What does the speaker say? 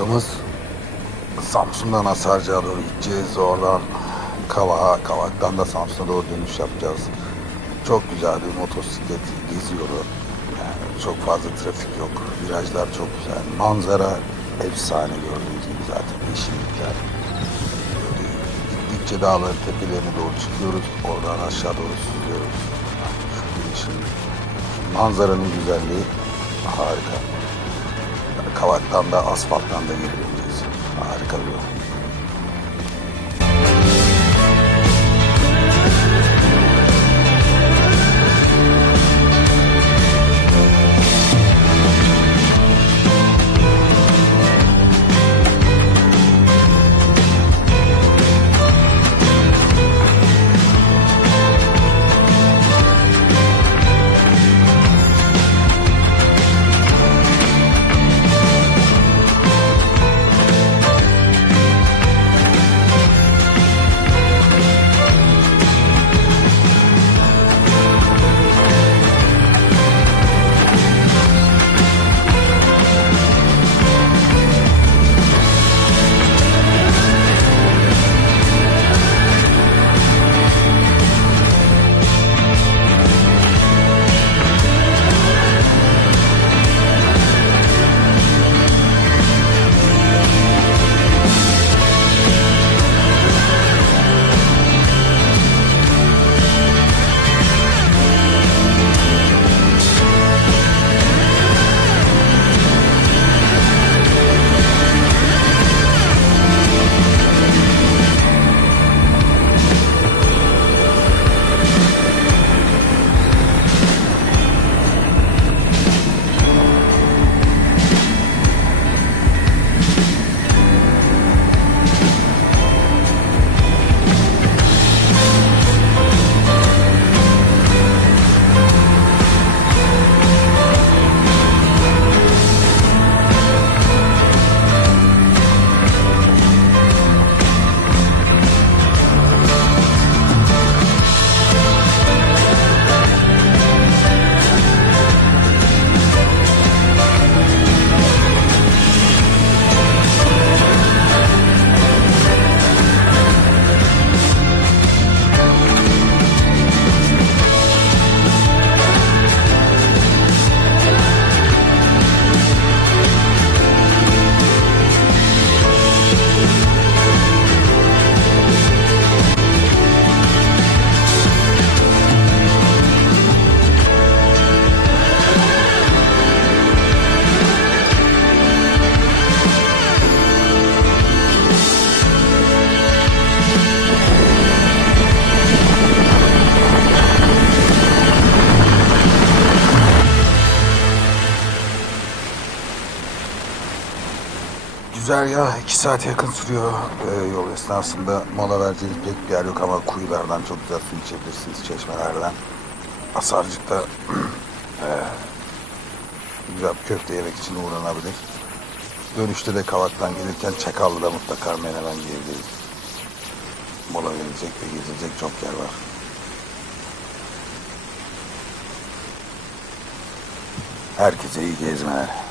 rotamız Samsun'dan Asarcık'a doğru gideceğiz. Oradan Kavak'a, Kavak'tan da Samsun'a doğru dönüş yapacağız. Çok güzel bir motosiklet geziyorum. Yani çok fazla trafik yok. Virajlar çok güzel. Manzara efsane, gördüğünüz gibi zaten yeşillikler. Böyle gittikçe dağların tepelerine doğru çıkıyoruz. Oradan aşağı doğru süzüyoruz. Şu güneşin, şu manzaranın güzelliği harika. Kavak'tan da asfalttan da gelebileceğiz. Harika bir yol. Güzergah 2 saate yakın sürüyor. Yol esnasında mola vereceğiniz pek bir yer yok ama kuyulardan çok güzel su içebilirsiniz, çeşmelerden. Asarcık'ta güzel bir köfte yemek için uğranabilir. Dönüşte de Kavak'tan gelirken Çakallı'da mutlaka Menemen yiyebiliriz. Mola verilecek ve gezilecek çok yer var. Herkese iyi gezmeler.